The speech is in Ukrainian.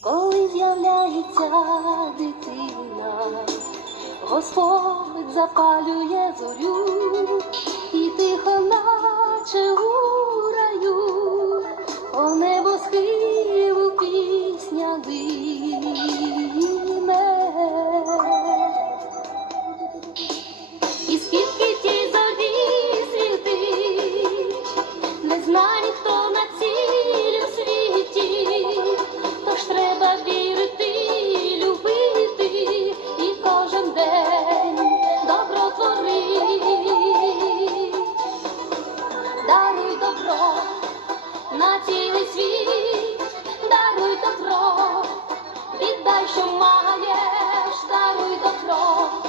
Коли з'являється дитина, Господь запалює зорю і тихо, наче у раю, о небо схилу пісня диме. Добро на цілий світ, даруй добро, віддай, що маєш, даруй добро.